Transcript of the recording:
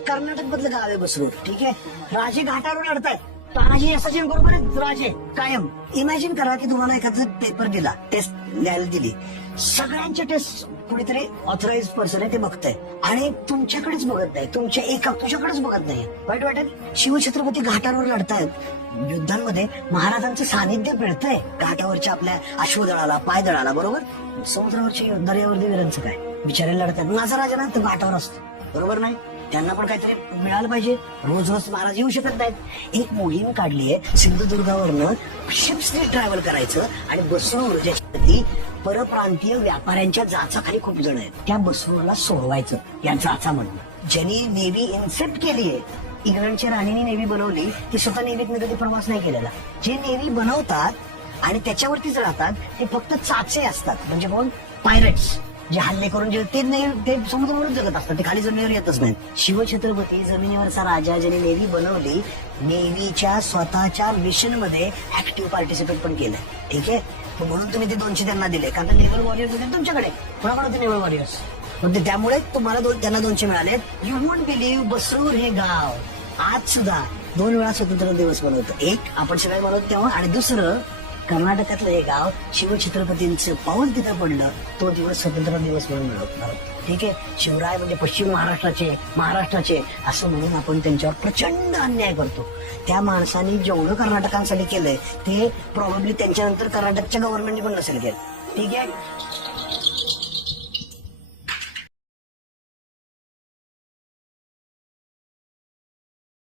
कर्नाटक मधलं गाव आहे बसरूड. ठीक आहे, राजे घाटावर लढतायत. तानाजी असाचे बरोबर आहेत राजे कायम. इमॅजिन करा की तुम्हाला एखादा पेपर दिला, टेस्ट द्यायला दिली, सगळ्यांच्या टेस्ट कुणीतरी ऑथराइज पर्सन आहे ते बघताय आणि तुमच्याकडेच बघत नाही, तुझ्याकडेच बघत नाही. वाईट वाटेल. शिवछत्रपती घाटावर लढतायत. युद्धांमध्ये महाराजांचं सानिध्य मिळतंय घाटावरच्या आपल्या अश्वदळाला, पायदळाला. बरोबर. समुद्रावरच्या दर्यावरती वीरांचं काय, बिचारे लढतात. माझा राजा ना तो घाटावर असतो. बरोबर नाही. त्यांना पण काहीतरी मिळालं पाहिजे. रोज रोज महाराज येऊ शकत नाहीत. एक मोहीम काढली आहे सिंधुदुर्गावरनं शिप्सने ट्रॅव्हल करायचं आणि बसरूळ ज्याच्यावरती परप्रांतीय व्यापाऱ्यांच्या जाचाखाली खूप जण आहेत, त्या बसरूळला सोडवायचं. या जाचा म्हणून ज्यांनी नेव्ही इन्सेप्ट केली आहे, इंग्लंडच्या राणीने नेव्ही बनवली, ती स्वतः नेव्हीतनं कधी प्रवास नाही केलेला. जे नेव्ही बनवतात आणि त्याच्यावरतीच राहतात ते फक्त चाचे असतात. म्हणजे कोण? पायरेट्स, जे हल्ले करून जे ते समुद्रावरच जगत असतात, ते खाली जमिनीवर येतच नाहीत. शिवछत्रपती जमिनीवरचा राजा, ज्याने नेव्ही बनवली, नेव्हीच्या स्वतःच्या मिशन मध्ये ऍक्टिव्ह पार्टिसिपेट पण केलंय. ठीक आहे. म्हणून तुम्ही ते 200 त्यांना दिले, कारण नेव्हल वॉरियर्स होते तुमच्याकडे. कोणाकडे होते नेव्हल वॉरियर्स? मग त्यामुळे तुम्हाला त्यांना 200 मिळाले. यू वोंट बिलीव्ह, बसरूर हे गाव आज सुद्धा 2 वेळा स्वतंत्र दिवस बनवतं. एक आपण सगळे बनवतो तेव्हा, आणि दुसरं कर्नाटकातलं हे गाव शिवछत्रपतींचं पाऊल तिथं पडलं, तो दिवस स्वतंत्र दिवस म्हणून मिळवतो. ठीक आहे. शिवराय म्हणजे पश्चिम महाराष्ट्राचे असं म्हणून आपण त्यांच्यावर प्रचंड अन्याय करतो. त्या माणसाने जेवढं कर्नाटकांसाठी केलंय ते प्रॉब्ली त्यांच्यानंतर कर्नाटकच्या गव्हर्नमेंटने पण नसेल केलं. ठीक आहे.